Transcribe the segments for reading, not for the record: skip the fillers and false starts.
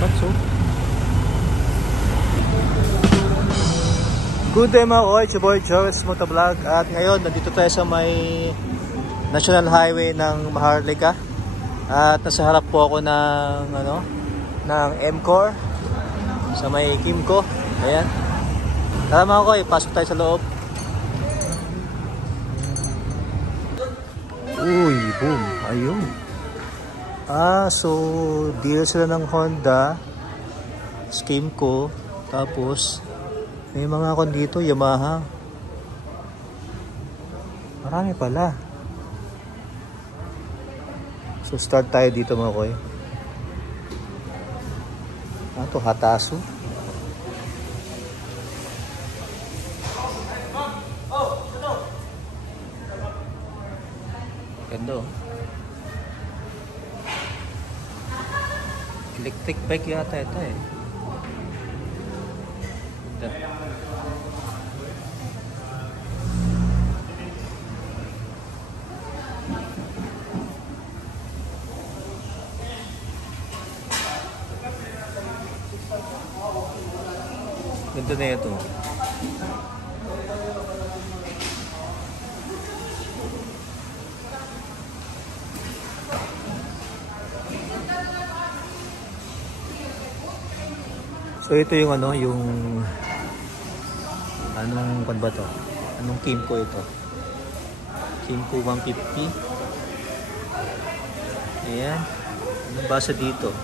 months, oh. Good day mga koy, it's your boy Joey's Motovlog. At ngayon, nandito tayo sa may National Highway ng Maharlika. At nasa harap po ako ng M-Core sa may Kimco. Ayan. Tara mga koy, pasok tayo sa loob. Uy, boom. Ayun. So deal sila ng Honda, Kimco, tapos may mga kon dito, Yamaha. Marami pala. So start tayo dito mga koy. Ito, Hatasu. Ganda, oh. Electric bike yata ito eh. Ganda. Ganda na ito. So ito yung anong kan ba to? Anong Kimco ito? Kimco 150. Ayan. Anong basa dito?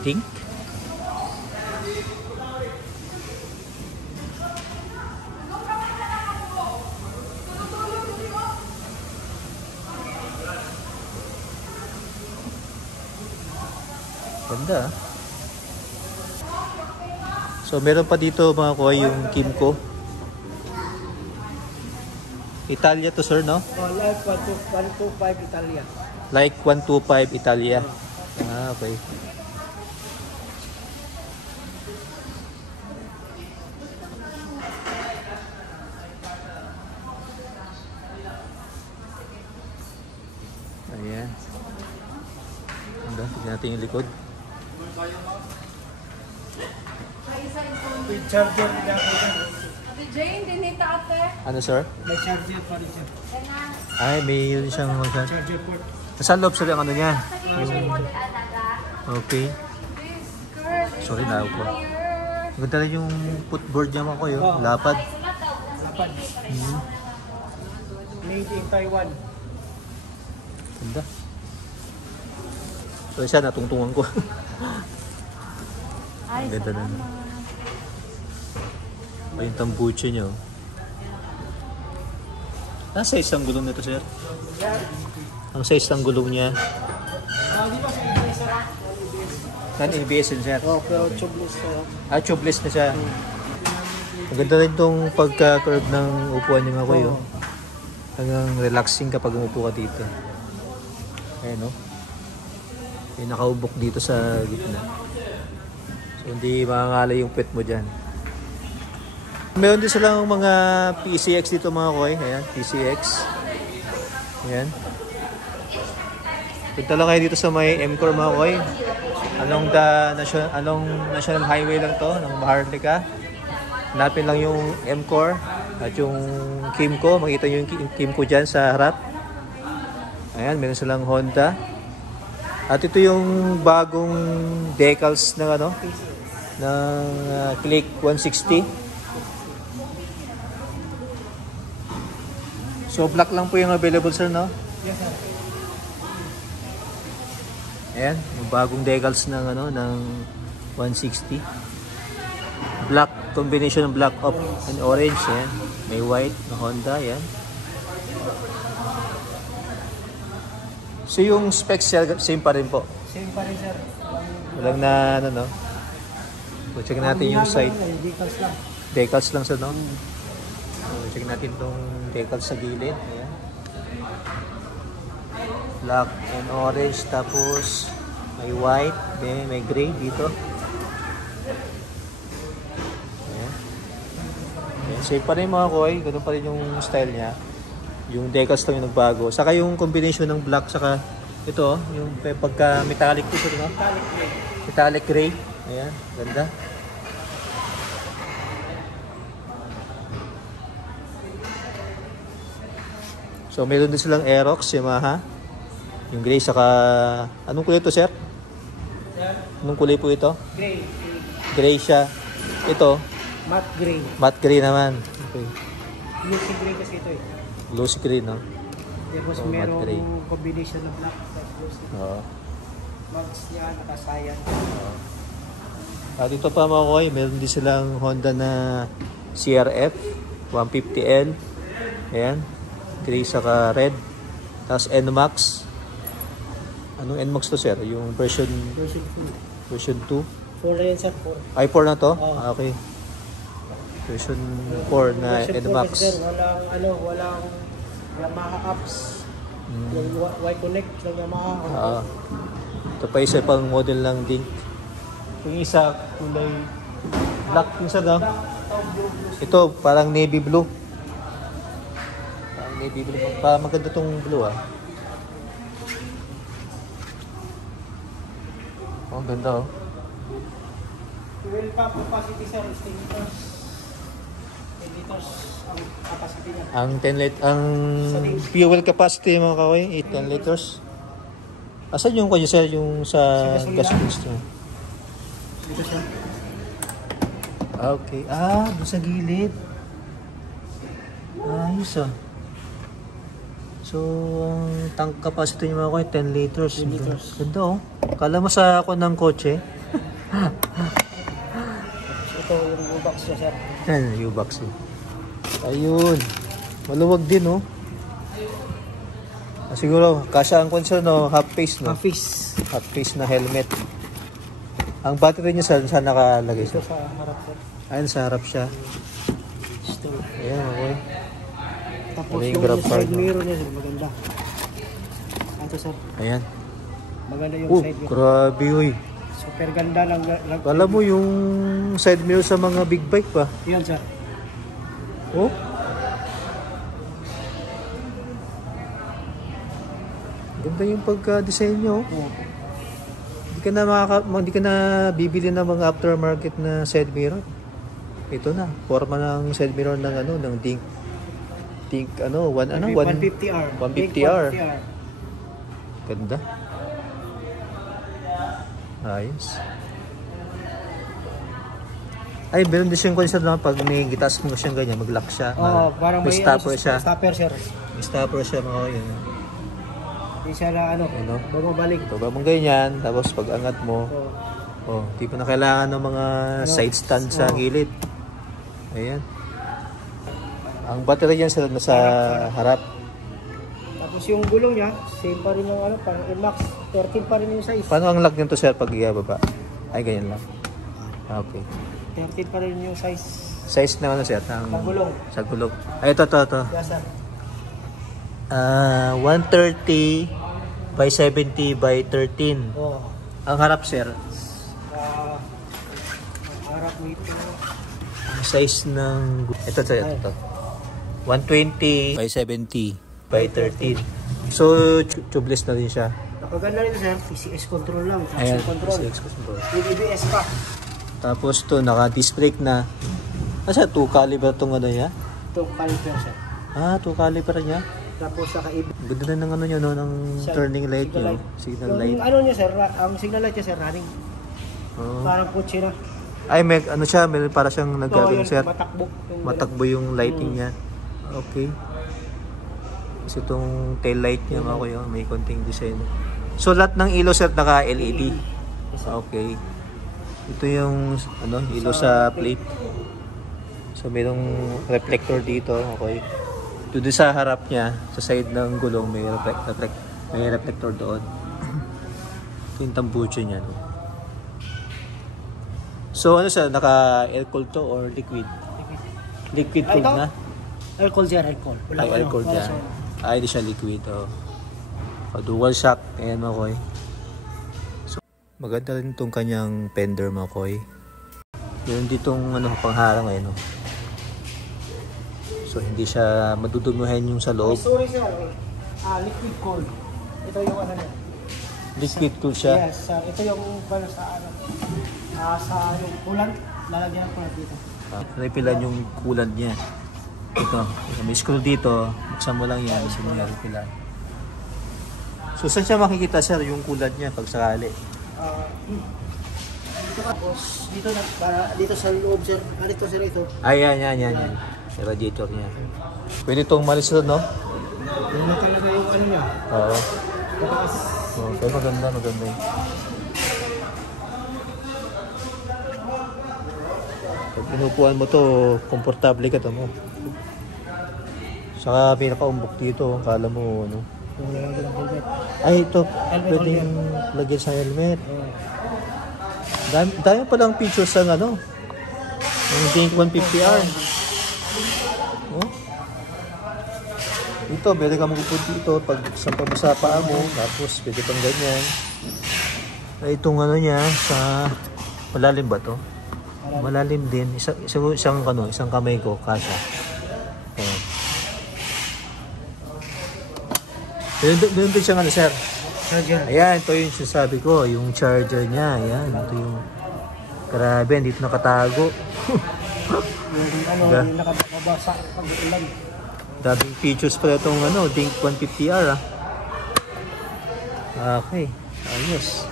Pink? Ganda. So meron pa dito mga koy yung Kimco. Italia to sir, no? Like 125 Italia. Like 125 Italia. Okay. Ayan. Tignan natin yung likod. May charger na Ate Jane, dinita ate. Ano sir? May charger pa rin siya. Ay, may yun siyang Charger port. nasa loob sila ang ano niya. Okay. Sorry na ako. Maganda rin yung footboard niya mga koy. Lapad. Lapad. Made in Taiwan. Ganda. So isa natungtungan ko. Ang ganda na. Yung tambuche nyo. Ang size ng gulong nito sir? Ang size ng gulong niya? Di ba sa ABS? Non-ABS yun sir? Pero tubeless na. Tubeless na siya. Ang ganda rin itong pagka-curve ng upuan niya mga koy. Hanggang relaxing kapag umupo ka dito. Ayan o. May nakaubok dito sa gitna. So hindi makangalay yung pet mo dyan. Meron din silang mga PCX dito mga koy. Ayan, PCX. Ayan. Punta lang kayo dito sa may M-Core mga koy. Along National Highway lang to ng Maharlika. Hanapin lang yung M-Core at yung Kimco. Makita nyo yung Kimco dyan sa harap. Ayan, meron silang Honda. At ito yung bagong decals ng Click 160. So black lang po yung available sir, no? Yes sir. Ayan, yung bagong decals ng ng 160. Black, combination ng black up and orange, yan. May white na Honda, yan. So yung specs same pa rin po. Same pa rin sir. Walang na no. So check natin yung side. Decals lang. Decals lang sir, no? So check natin tong decals sa gilid. Ayan. Black and orange, tapos may white, then may gray dito. Ayan. Ayan. Same pa rin mga koy, ganun pa rin yung style niya. Yung decals lang yung nagbago. Saka yung combination ng black saka ito, yung pagka metallic dito, no? Metallic gray. Metallic gray. Ayan, ganda. So meron din silang Aerox, Yamaha. Yung gray saka... Anong kulay ito, sir? Anong kulay po ito? Gray. Gray siya. Ito, Matte gray. matte gray naman. Okay. Lucy gray kasi ito eh. Lucy gray, no? Tapos Oh, matte gray. merong combination ng black at lucy. Oo. Mags niya, nakasayan. At ito pa mga koy, meron din silang Honda na CRF 150L. Ayan. Gray saka red. Tapos NMAX. Anong NMAX to, sir? Yung version Version 2. 2? 4 na yan sir, 4. Ay, 4 na to? Oo. Ah, okay. Version 4 na Version 4 NMAX. kasi sir, walang Yamaha apps. Yung Y-Connect ng Yamaha. Ah. Ito pa isa pang model ng Dink. Yung isa, kulay black yung sa no? Ito, parang navy blue. Parang navy blue. Parang maganda tong blue ah. Oh, ganda oh. Fuel pump capacity sir is 10 liters. 10 liters ang capacity niya. Ang 10 lit ang fuel capacity mga kaway, 10 liters. Asan yung kanya sir yung sa Sa gasolina? gasoline store? Dito sir. Okay. Ah, doon sa gilid. Ayos ah. So, ang tank capacity niya mga kaway, 10 liters. 10 liters. Ganda oh. Kala mo sa ako ng kotse. Ito yung U-box niya sir. Yan, U-box eh. Ayun. Maluwag din oh. Ah, siguro, kasya ang concern no, half face no? Office. Half face na helmet. Ang battery niya saan nakalagay Ito sir? sa harap sir. Ayun, sa harap siya. Ito. Ayan, okay. Tapos Ano yung yung grab car, side no? mirror niya sir, maganda. Ito sir, Ayan. maganda yung Oh, side mirror. grabe uy. Super ganda lang. Kala mo yung side mirror sa mga big bike pa. Yan sir. Oh. Ganda yung pagka-design nyo. Oh. Hindi ka na bibili ng mga aftermarket na side mirror. Ito na, forma ng side mirror ng ano, ng Dink 150R. 150R. Ganda. Ayos. Ay, meron din siyang concept na pag may gitas mo siyang ganyan, mag-lock siya. Oo, parang may stopper ano, siya. Stopper sir. May stopper siya mga yun. Hindi siya na Ano? bumabalik. Ito ba mong ganyan, tapos pag angat mo, Oh. di pa na kailangan ng mga side stand sa gilid. Ayan. Ang battery yan nasa harap. Tapos yung gulong niya, same pa rin yung parang Max 13 pa rin yung size. Paano ang lock nito sir pag ibaba? Ay, ganyan lang. Okay. 13 pa rin yung size. Size na ano sir? Sa gulong. Sa gulong. Ay, ito. Yes sir. 130 by 70 by 13. Oh. Ang harap sir, Harap mo ito. ang size ng... Ito. 120 by 70 by 13. So, tubeless na din siya. Napaganda rin sir, PCS control lang. Ayan, Traction control. PCX control. ABS pa. Tapos to naka-disc brake na. Asa 2 caliber tong ano niya? Ito caliper sir. Ah, 2 caliber niya. Tapos saka Ganda na ng ano niya no, ng turning light niya. Signal light. Yung ano niya sir, ang signal light niya sir, running. Oh. Parang kotse na. Ay, may ano siya, may para siyang nagagano yun, sir. matakbo. Matakbo yung lighting niya. Okay. Kasi itong tail light niya mga kuya, may konting design. So lahat ng ilaw sir naka LED. Okay. Ito yung ano, ilaw sa plate. So mayroong reflector dito, okay. Doon sa harap niya, sa side ng gulong may reflector doon. Ito yung tambucho niya. No? So ano siya, naka air cooled to or liquid? Liquid cooled na? Alcohol sir, alcohol. Ay, alcohol yan. Ay, di siya liquid. Oh. Dual shock. Ayan, Makoy. So, maganda rin itong kanyang fender, Makoy. Meron ditong ano, pangharang eh, no? So, hindi siya madudumuhan yung sa loob. Sorry sir, liquid cold. Ito yung ano niya. Liquid cool siya. Yes, sir. Ito yung para sa ano. Sa yung coolant, lalagyan ng coolant dito. Repilan yung coolant niya. Ito, may screw dito. Buksan mo lang yan. So, may repilan. So, saan siya makikita, sir, yung coolant niya pag sakali? Dito tapos dito sa loob, sir. Dito, sir, ito. Yan. Yung radiator niya. Pwede itong malis doon, no? Yung talaga yung ano niya. Oo. Tapos, Pero maganda yun. Pag pinupuan mo to, komportable ka to mo. Saka pinakaumbok dito, kala mo ano. yung lalagyan ng helmet. Ay, ito, Helmet pwedeng lagyan sa helmet. Dami palang features ng ano. Yung Dink 150R. Oh. Ito, pwede ka magpupun dito pag sampa mo sa paa mo, tapos pwede pang ganyan. Ay, itong ano niya, sa malalim ba to? Malalim din. Isang kamay ko, kasha. Oh. Doon din siyang ano, sir. Charger. Ayan, ito yung sinasabi ko, yung charger niya. Ayan, ito yung grabe, dito nakatago. Yung yung nakabasa pag ulan. Daming features pala itong ano, Dink 150R Okay, ayos.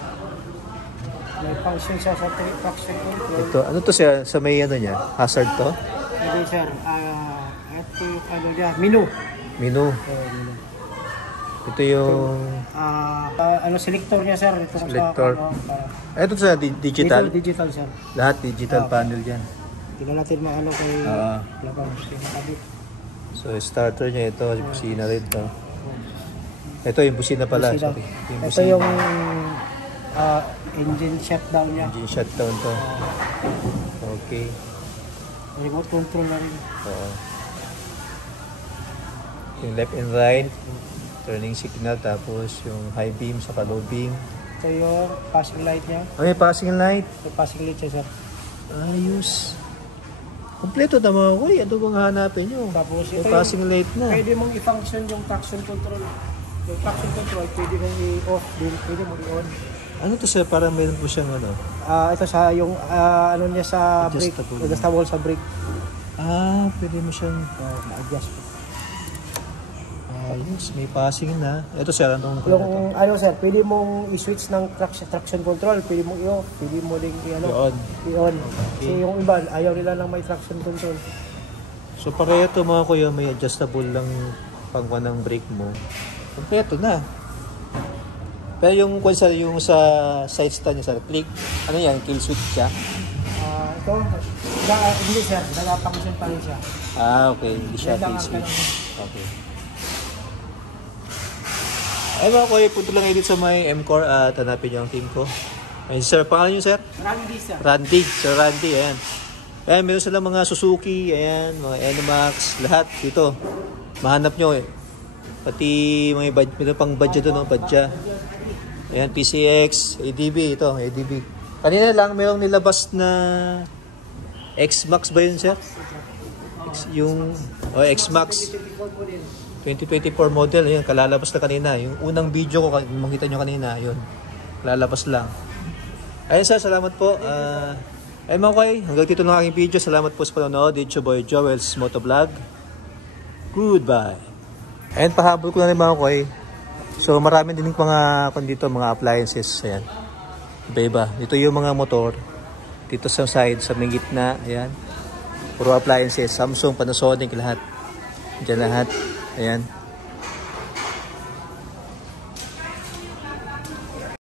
May function siya sa traction control. Ito, ano to siya, sa may ano niya? Hazard to? Hindi, sir. Ito yung ano niya. Menu. Menu. Ito yung... selector niya, sir. Ito Selector. Sa, Ito sa digital. Digital, sir. Lahat digital panel yan. Tingnan natin maano kay Labang. So starter niya ito, yung busina rin to. Ito yung busina pala. Busina. Sorry. Yung Ito busina. yung engine shutdown niya. Engine shutdown to. Okay. Remote control na rin. Oo. Yung left and right, turning signal, tapos yung high beam sa low beam. Ito yung passing light niya. May passing light. Ito passing light siya, sir. Ayos. Kompleto na mga kuy. Ano bang hanapin nyo? Tapos May ito passing light na. Pwede mong i-function yung traction control. Yung traction control, pwede mong i-off din, pwede mong i-on. Ano to siya? Parang meron po siyang ano? Ito sa yung ano niya sa brake, adjustable sa brake. Pwede mo siyang Ma-adjust. ayos. May passing na. Ito siya, anong Yung ano, sir, pwede mong i-switch ng traction control, pwede mong i-off, pwede mo ding i-on. i-on. Kasi yung iba, ayaw nila ng may traction control. So pareho to mga kuya, may adjustable lang pangwa ng brake mo. Kompleto na. Pero yung sa side stand niya, sir, click, ano yan, kill switch siya? Ito, hindi, sir, nag-function pa rin siya. Okay, hindi siya kill switch. Okay. Ay mga kuya, punto lang edit sa may M-Core at hanapin niyo ang team ko. Ay, sir, pangalan niyo, sir? Randy, sir. Randy, Sir Randy, ayan. Ayan, meron silang mga Suzuki, ayan, mga NMAX, lahat dito. Mahanap nyo eh. Pati may meron pang budget doon, no? Badja. Ayan, PCX, ADB, ito, ADB. Kanina lang, mayroong nilabas na X-Max ba yun, sir? X-Max 2024 model, ayan, kalalabas na kanina. Yung unang video ko, makita nyo kanina, yun. Kalalabas lang. Ayun sir, salamat po. Ayun mga kuy, hanggang dito lang aking video. Salamat po sa panonood. It's your boy Joel's Motovlog. Goodbye. Ayun, pahabol ko na rin mga kuy. So marami din mga dito, mga appliances. Ayan. Iba-iba. Dito yung mga motor. Dito sa side, sa may gitna. Ayan. Puro appliances. Samsung, Panasonic, lahat. Diyan lahat. Ayan.